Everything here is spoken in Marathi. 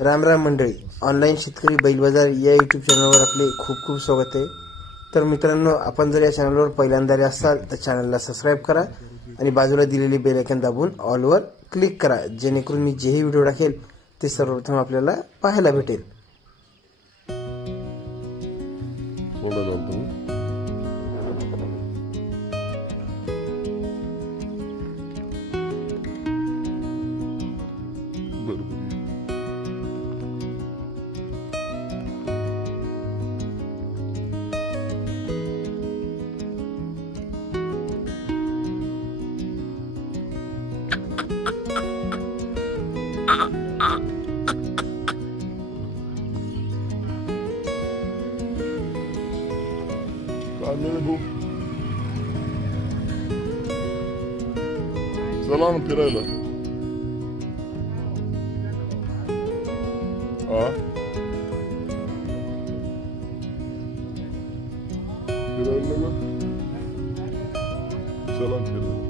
राम राम मंडळी, ऑनलाईन शेतकरी बैल बाजार या यूट्यूब चॅनलवर आपले खूप खूप स्वागत आहे। तर मित्रांनो, आपण जर या चॅनलवर पहिल्यांदा असाल तर चॅनलला सबस्क्राइब करा आणि बाजूला दिलेली बेल आयकॉन दाबून ऑल वर क्लिक करा, जेणेकरून मी जेही व्हिडिओ टाकेल ते सर्वप्रथम आपल्याला पाहायला भेटेल। चला ना फिरायला। फिरायला चला फिरायला।